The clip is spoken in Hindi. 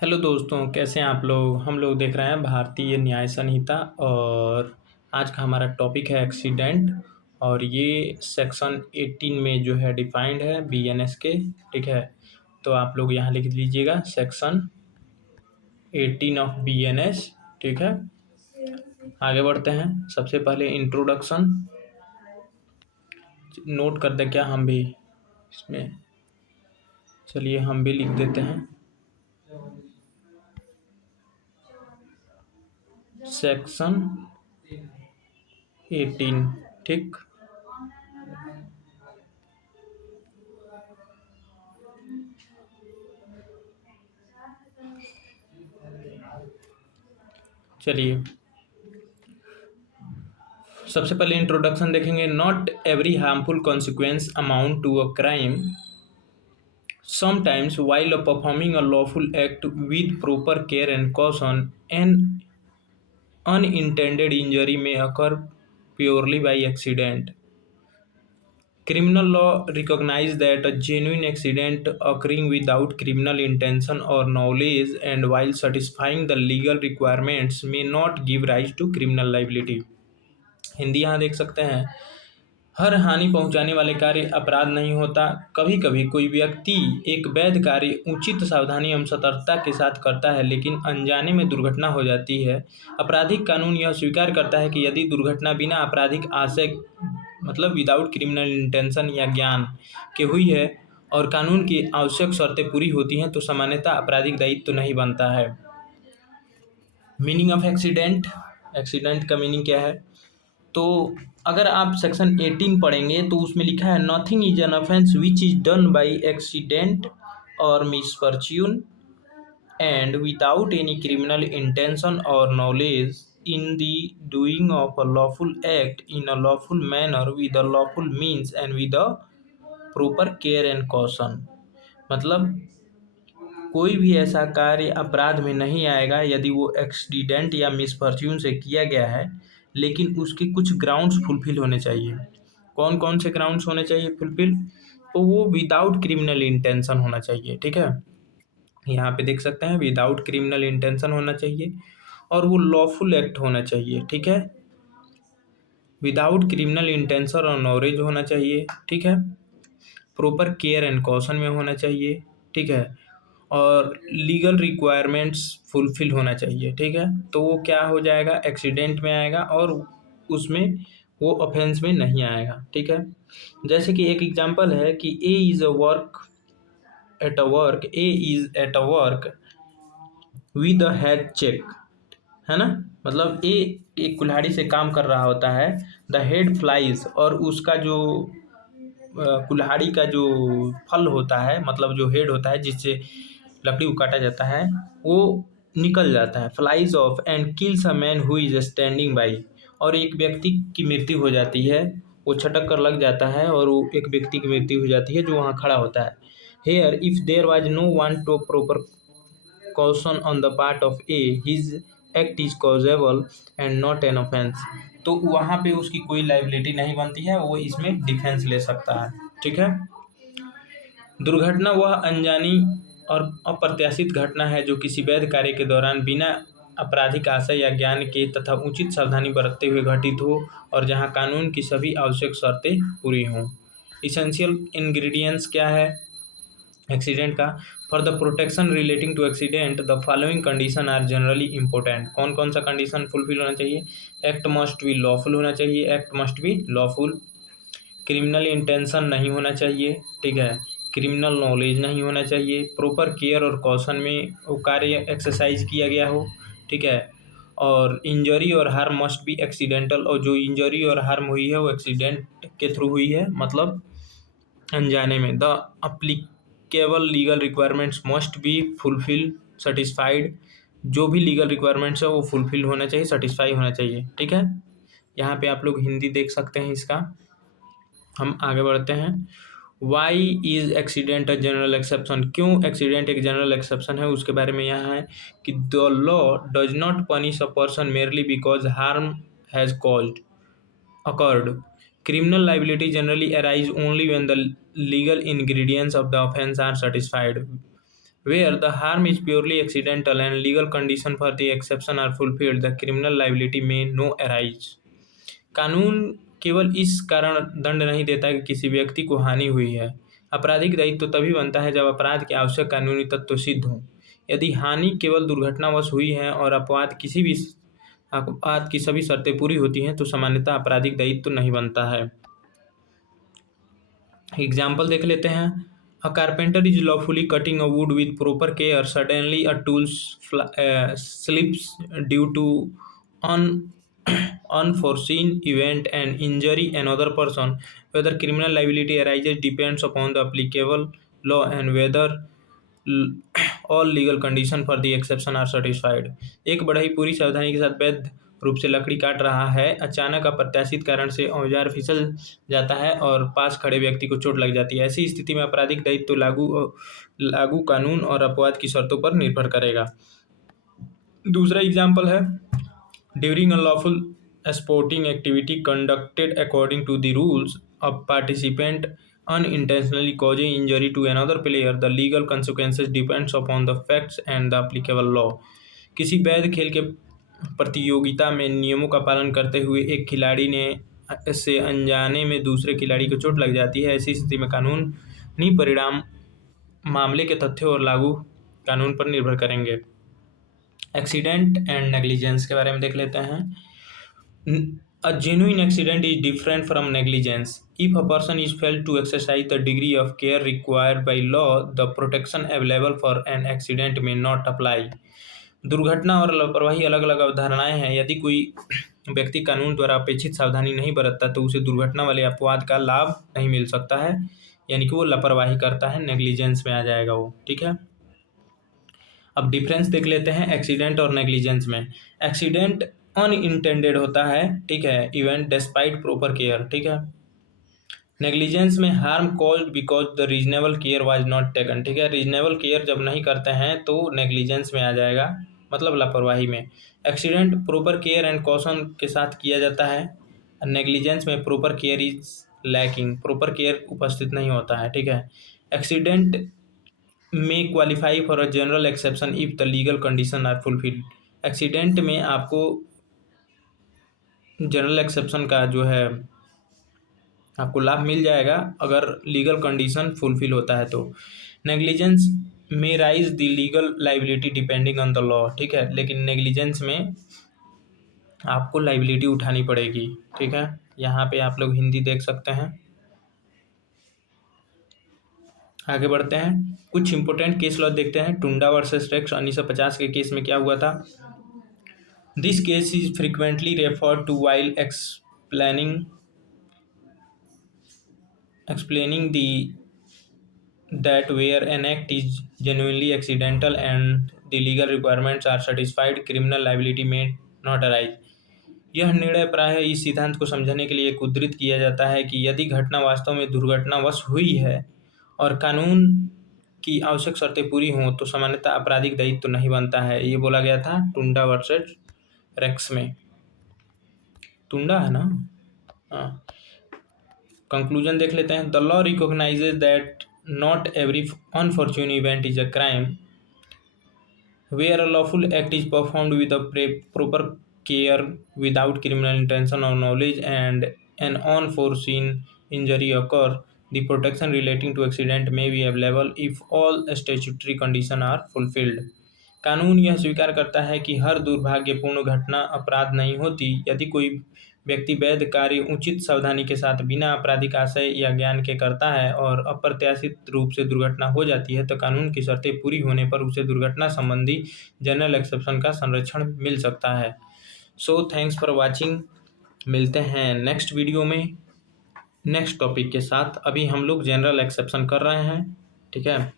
हेलो दोस्तों, कैसे हैं आप लोग। हम लोग देख रहे हैं भारतीय न्याय संहिता और आज का हमारा टॉपिक है एक्सीडेंट। और ये सेक्शन 18 में जो है डिफाइंड है बीएनएस के। ठीक है, तो आप लोग यहाँ लिख लीजिएगा सेक्शन 18 ऑफ बीएनएस। ठीक है, आगे बढ़ते हैं। सबसे पहले इंट्रोडक्शन नोट कर दें क्या हम भी इसमें। चलिए हम भी लिख देते हैं सेक्शन 18। ठीक, चलिए सबसे पहले इंट्रोडक्शन देखेंगे। Not every harmful consequence amount to a crime. Sometimes while performing a lawful act with proper care and caution, an unintended injury may occur purely by accident. Criminal law recognizes that a genuine accident occurring without criminal intention or knowledge and while satisfying the legal requirements may not give rise to criminal liability. Hindi यहाँ देख सकते हैं। हर हानि पहुंचाने वाले कार्य अपराध नहीं होता। कभी कभी कोई व्यक्ति एक वैध कार्य उचित सावधानी एवं सतर्कता के साथ करता है, लेकिन अनजाने में दुर्घटना हो जाती है। आपराधिक कानून यह स्वीकार करता है कि यदि दुर्घटना बिना आपराधिक आशय मतलब विदाउट क्रिमिनल इंटेंशन या ज्ञान के हुई है और कानून की आवश्यक शर्तें पूरी होती हैं तो सामान्यतः आपराधिक दायित्व तो नहीं बनता है। Meaning of accident. एक्सीडेंट का मीनिंग क्या है? तो अगर आप सेक्शन 18 पढ़ेंगे तो उसमें लिखा है nothing is an offence which is done by accident और misfortune and without any criminal intention or knowledge in the doing of a lawful act in a lawful manner with a lawful means and with a proper care and caution। मतलब कोई भी ऐसा कार्य अपराध में नहीं आएगा यदि वो एक्सीडेंट या मिसफॉर्च्यून से किया गया है, लेकिन उसके कुछ ग्राउंड्स फुलफिल होने चाहिए। कौन कौन से ग्राउंड्स होने चाहिए फुलफिल? तो वो विदाउट क्रिमिनल इंटेंशन होना चाहिए। ठीक है, यहाँ पे देख सकते हैं विदाउट क्रिमिनल इंटेंशन होना चाहिए और वो लॉफुल एक्ट होना चाहिए। ठीक है, without criminal intention or knowledge होना चाहिए। ठीक है, प्रॉपर केयर एंड कॉशन में होना चाहिए। ठीक है, और लीगल रिक्वायरमेंट्स फुलफिल होना चाहिए। ठीक है, तो वो क्या हो जाएगा, एक्सीडेंट में आएगा और उसमें वो ऑफेंस में नहीं आएगा। ठीक है, जैसे कि एक एग्जांपल है कि A is at a work with a head check, है ना। मतलब ए एक कुल्हाड़ी से काम कर रहा होता है। द हेड फ्लाइज, और उसका जो कुल्हाड़ी का जो फल होता है मतलब जो हेड होता है जिससे लकड़ी को काटा जाता है वो निकल जाता है। Flies of and kills a man who is standing by, और एक व्यक्ति की मृत्यु हो जाती है। वो छटक कर लग जाता है और वो एक व्यक्ति की मृत्यु हो जाती है जो वहाँ खड़ा होता है। Here if there was no one to proper caution on the part of A, his act is causable and not an offense। तो वहाँ पे उसकी कोई लाइबिलिटी नहीं बनती है, वो इसमें डिफेंस ले सकता है। ठीक है, दुर्घटना वह अनजानी और अप्रत्याशित घटना है जो किसी वैध कार्य के दौरान बिना आपराधिक आशय या ज्ञान के तथा उचित सावधानी बरतते हुए घटित हो और जहाँ कानून की सभी आवश्यक शर्तें पूरी हों। इसेंशियल इंग्रेडिएंट्स क्या है एक्सीडेंट का? For the protection relating to accident the following condition are generally important. कौन कौन सा कंडीशन फुलफिल होना चाहिए? एक्ट मस्ट बी लॉफुल होना चाहिए, act must be lawful. Criminal intention नहीं होना चाहिए। ठीक है, क्रिमिनल नॉलेज नहीं होना चाहिए। प्रॉपर केयर और कॉशन में वो कार्य एक्सरसाइज किया गया हो। ठीक है, और इंजरी और हार्म मस्ट बी एक्सीडेंटल, और जो इंजरी और हार्म हुई है वो एक्सीडेंट के थ्रू हुई है मतलब अनजाने में। The applicable legal requirements must be fulfil satisfied, जो भी लीगल रिक्वायरमेंट्स है वो फुलफिल होना चाहिए, सेटिस्फाई होना चाहिए। ठीक है, यहाँ पे आप लोग हिंदी देख सकते हैं इसका। हम आगे बढ़ते हैं। Why is accident a general exception? क्यों एक्सीडेंट एक जनरल एक्सेप्शन है उसके बारे में यहाँ है कि the law does not punish a person merely because harm has caused occurred। Criminal liability generally arise only when the legal ingredients of the offense are satisfied। Where the harm is purely accidental and legal condition for the exception are fulfilled, the criminal liability may no arise. कानून केवल इस कारण दंड नहीं देता कि किसी व्यक्ति को हानि हुई है। आपराधिक दायित्व तो तभी बनता है जब अपराध के आवश्यक कानूनी तत्व सिद्ध हों। यदि हानि केवल दुर्घटनावश हुई है और अपवाद की सभी शर्तें पूरी होती हैं तो सामान्यतः आपराधिक दायित्व नहीं बनता है। एग्जाम्पल देख लेते हैं। A carpenter is lawfully cutting a wood with proper care, suddenly a tool slips due to unforeseen event and injury another person. Whether criminal liability arises depends upon the applicable law and whether all legal conditions for the exception are satisfied. एक बढ़ई पूरी सावधानी के साथ वैध रूप से लकड़ी काट रहा है। अचानक अप्रत्याशित कारण से औजार फिसल जाता है और पास खड़े व्यक्ति को चोट लग जाती है। ऐसी स्थिति में आपराधिक दायित्व लागू कानून और अपवाद की शर्तों पर निर्भर करेगा। दूसरा एग्जाम्पल है, during a lawful sporting activity conducted according to the rules, a participant unintentionally causing injury to another player, the legal consequences depends upon the facts and the applicable law. किसी वैध खेल के प्रतियोगिता में नियमों का पालन करते हुए एक खिलाड़ी ने से अनजाने में दूसरे खिलाड़ी को चोट लग जाती है। ऐसी स्थिति में कानूनी परिणाम मामले के तथ्यों और लागू कानून पर निर्भर करेंगे। एक्सीडेंट एंड नेग्लिजेंस के बारे में देख लेते हैं। A genuine accident is different from negligence. If a person is failed to exercise the degree of care required by law, the protection available for an accident may not apply. दुर्घटना और लापरवाही अलग अलग अवधारणाएं हैं। यदि कोई व्यक्ति कानून द्वारा अपेक्षित सावधानी नहीं बरतता तो उसे दुर्घटना वाले अपवाद का लाभ नहीं मिल सकता है, यानी कि वो लापरवाही करता है, नेग्लिजेंस में आ जाएगा वो। ठीक है, अब डिफरेंस देख लेते हैं एक्सीडेंट और नेग्लिजेंस में। एक्सीडेंट अनइंटेंडेड होता है, ठीक है, इवेंट डिस्पाइट प्रॉपर केयर। ठीक है, नेग्लिजेंस में harm caused because the reasonable care was not taken. ठीक है, रीजनेबल केयर जब नहीं करते हैं तो नेग्लिजेंस में आ जाएगा, मतलब लापरवाही में। Accident proper care and caution के साथ किया जाता है, नेग्लिजेंस में proper care is lacking, proper care उपस्थित नहीं होता है। ठीक है, एक्सीडेंट में qualify for a general exception if the legal condition are fulfilled. Accident में आपको जनरल एक्सेप्शन का जो है आपको लाभ मिल जाएगा अगर लीगल कंडीशन फुलफिल होता है तो। नेग्लिजेंस में rise the legal liability depending on the law. ठीक है, लेकिन नेग्लिजेंस में आपको लाइबिलिटी उठानी पड़ेगी। ठीक है, यहाँ पे आप लोग हिंदी देख सकते हैं। आगे बढ़ते हैं, कुछ इंपॉर्टेंट केस लॉ देखते हैं। टुंडा वर्सेस रेक्स 1950 के केस में क्या हुआ था। This case is frequently referred to while explaining that where an act is genuinely accidental and the legal requirements are satisfied, criminal liability may not arise. यह निर्णय प्रायः इस सिद्धांत को समझाने के लिए उद्धृत किया जाता है कि यदि घटना वास्तव में दुर्घटनावश हुई है और कानून की आवश्यक शर्तें पूरी हों तो सामान्यतः आपराधिक दायित्व नहीं बनता है। ये बोला गया था टुंडा वर्सेस रेक्स में। टुंडा है ना, हाँ। कंक्लूजन देख लेते हैं। The law recognizes that not every unfortunate event is a crime where a lawful act is performed with a proper care without criminal intention or knowledge and an unforeseen injury occur, the protection relating to accident may be available if all statutory conditions are fulfilled. कानून यह स्वीकार करता है कि हर दुर्भाग्यपूर्ण घटना अपराध नहीं होती। यदि कोई व्यक्ति वैध कार्य उचित सावधानी के साथ बिना आपराधिक आशय या ज्ञान के करता है और अप्रत्याशित रूप से दुर्घटना हो जाती है तो कानून की शर्तें पूरी होने पर उसे दुर्घटना संबंधी जनरल एक्सेप्शन का संरक्षण मिल सकता है। So thanks for watching. मिलते हैं नेक्स्ट वीडियो में नेक्स्ट टॉपिक के साथ। अभी हम लोग जनरल एक्सेप्शन कर रहे हैं। ठीक है।